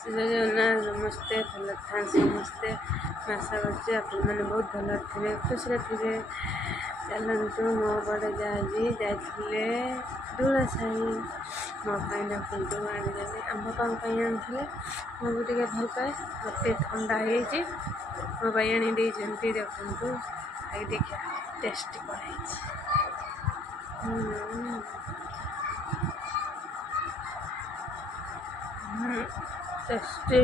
नमस्ते भल था समस्ते आशा करते आपण मैंने बहुत भल थे खुश थे। चलतु मो बड़े जाए जाते दूला साही मोपाई देखु आने आम पाई आनी मुझे टे भल पाए मत ठंडा हो आनी देखु खाई देखा टेस्टी कराई टेस्टी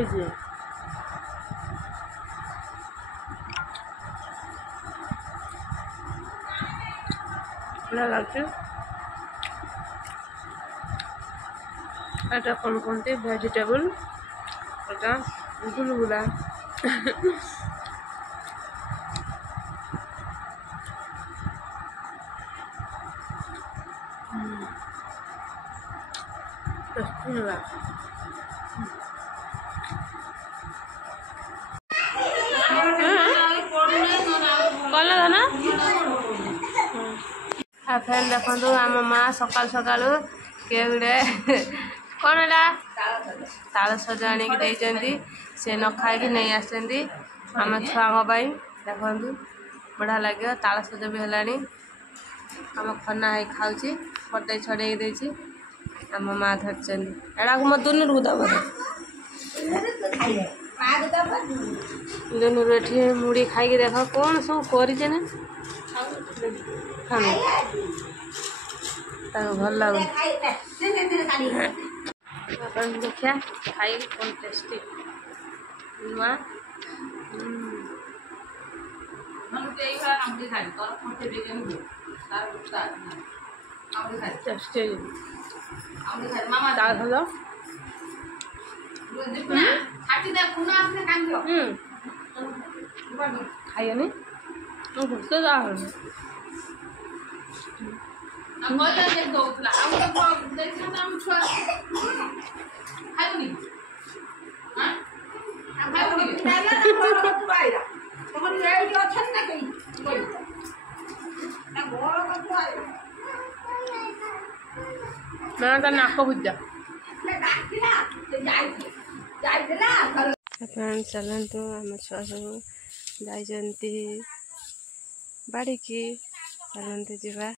बढ़िया लगे। এটা कौन कहते वेजिटेबल এটা गुलगुला टेस्टी लगा। कल ना फ्रेंड देखो आम माँ सकाल सकाल किए गुड़े कौन है ताल सज आनिकी से न खाई नहीं आसती आम छुआ देखु बढ़िया लगे ताल सज भी है आम खना है खाऊँ फटे छड़े आम माँ धरती एड़ा मो दुनू दब दुनू ये मुड़ी खाई देख कौन सब कर भल लगे देखिया खाई कौन टेस्टी नुआ टेस्टी दाल भल खाइए घुसते जा मैं नाक भुजा चलतु आम छुआ सब जा बाड़ी की चलते जा।